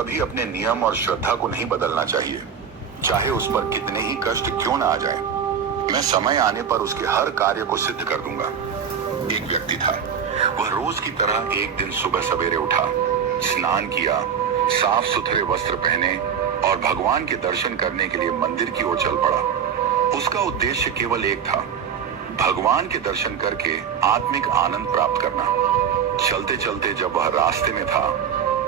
कभी अपने नियम और श्रद्धा को नहीं बदलना चाहिए, चाहे उस पर कितने ही कष्ट क्यों ना आ जाएं। मैं समय आने पर उसके हर कार्य को सिद्ध कर दूंगा। एक व्यक्ति था, वह रोज की तरह एक दिन सुबह सवेरे उठा, स्नान किया, साफ सुथरे वस्त्र पहने और भगवान के दर्शन करने के लिए मंदिर की ओर चल पड़ा। उसका उद्देश्य केवल एक था, भगवान के दर्शन करके आत्मिक आनंद प्राप्त करना। चलते चलते जब वह रास्ते में था,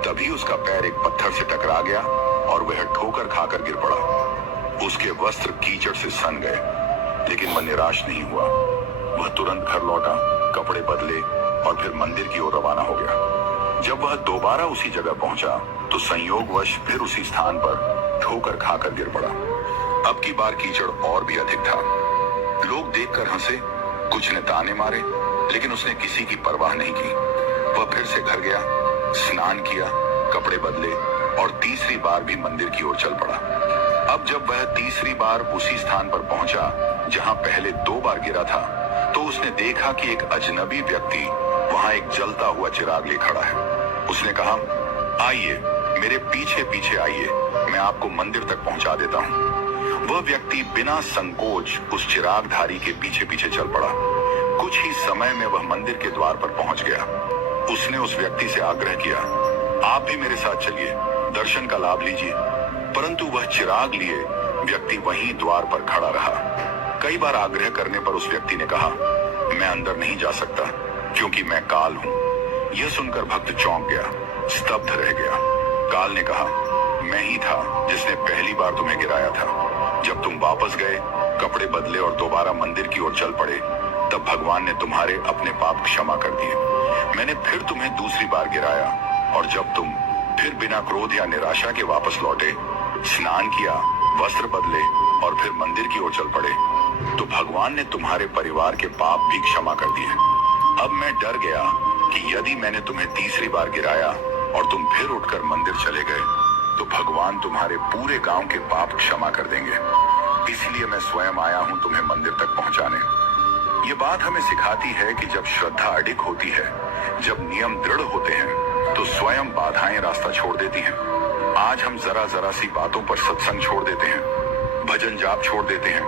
तभी उसका पैर एक पत्थर से टकरा गया और वह ठोकर खाकर गिर पड़ा। उसके वस्त्र कीचड़ से सन गए, लेकिन वह निराश नहीं हुआ। वह तुरंत घर लौटा, कपड़े बदले और फिर मंदिर की ओर रवाना हो गया। जब वह दोबारा उसी जगह पहुंचा तो संयोगवश फिर उसी स्थान पर ठोकर खाकर गिर पड़ा। अब की बार कीचड़ और भी अधिक था। लोग देखकर हंसे, कुछ ने ताने मारे, लेकिन उसने किसी की परवाह नहीं की। वह फिर से घर गया, स्नान किया, कपड़े बदले और तीसरी बार भी मंदिर की ओर चल पड़ा। अब जब वह तीसरी बार उसी स्थान पर पहुंचा जहां पहले 2 बार गिरा था, तो उसने देखा कि एक अजनबी व्यक्ति वहां एक जलता हुआ चिराग ले खड़ा है। उसने कहा, आइए, मेरे पीछे पीछे आइए, मैं आपको मंदिर तक पहुंचा देता हूं। वह व्यक्ति बिना संकोच उस चिरागधारी के पीछे पीछे चल पड़ा। कुछ ही समय में वह मंदिर के द्वार पर पहुंच गया। उसने उस व्यक्ति से आग्रह किया, आप भी मेरे साथ चलिए, दर्शन का लाभ लीजिए। परंतु वह चिराग लिए व्यक्ति वहीं द्वार पर खड़ा रहा। कई बार आग्रह करने पर उस व्यक्ति ने कहा, मैं अंदर नहीं जा सकता क्योंकि मैं काल हूं। यह सुनकर भक्त चौंक गया, स्तब्ध रह गया। काल ने कहा, मैं ही था जिसने पहली बार तुम्हें गिराया था। जब तुम वापस गए, कपड़े बदले और दोबारा मंदिर की ओर चल पड़े, तब भगवान ने तुम्हारे अपने पाप क्षमा कर दिए। मैंने फिर तुम्हें दूसरी बार गिराया और जब तुम फिर बिना क्रोध या निराशा के वापस लौटे, स्नान किया, वस्त्र बदले और फिर मंदिर की ओर चल पड़े, तो भगवान ने तुम्हारे परिवार के पाप भी क्षमा कर दिए। अब मैं डर गया कि यदि मैंने तुम्हें तीसरी बार गिराया और तुम फिर उठकर मंदिर चले गए, तो भगवान तुम्हारे पूरे गांव के पाप क्षमा कर देंगे। इसलिए मैं स्वयं आया हूं तुम्हें मंदिर तक पहुंचाने। ये बात हमें सिखाती है कि जब श्रद्धा अडिग होती है, जब नियम दृढ़ होते हैं, तो स्वयं बाधाएं रास्ता छोड़ देती हैं। आज हम जरा जरा सी बातों पर सत्संग छोड़ देते हैं, भजन जाप छोड़ देते हैं।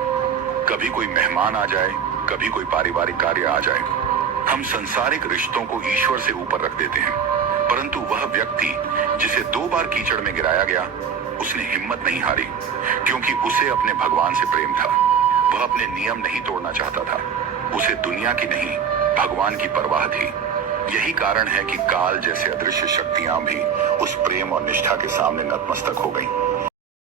कभी कोई मेहमान आ जाए, कभी कोई पारिवारिक कार्य आ जाए, हम संसारिक रिश्तों को ईश्वर से ऊपर रख देते हैं। परंतु वह व्यक्ति जिसे 2 बार कीचड़ में गिराया गया, उसने हिम्मत नहीं हारी, क्योंकि उसे अपने भगवान से प्रेम था। वह अपने नियम नहीं तोड़ना चाहता था। उसे दुनिया की नहीं, भगवान की परवाह थी। यही कारण है कि काल जैसे अदृश्य शक्तियां भी उस प्रेम और निष्ठा के सामने नतमस्तक हो गईं।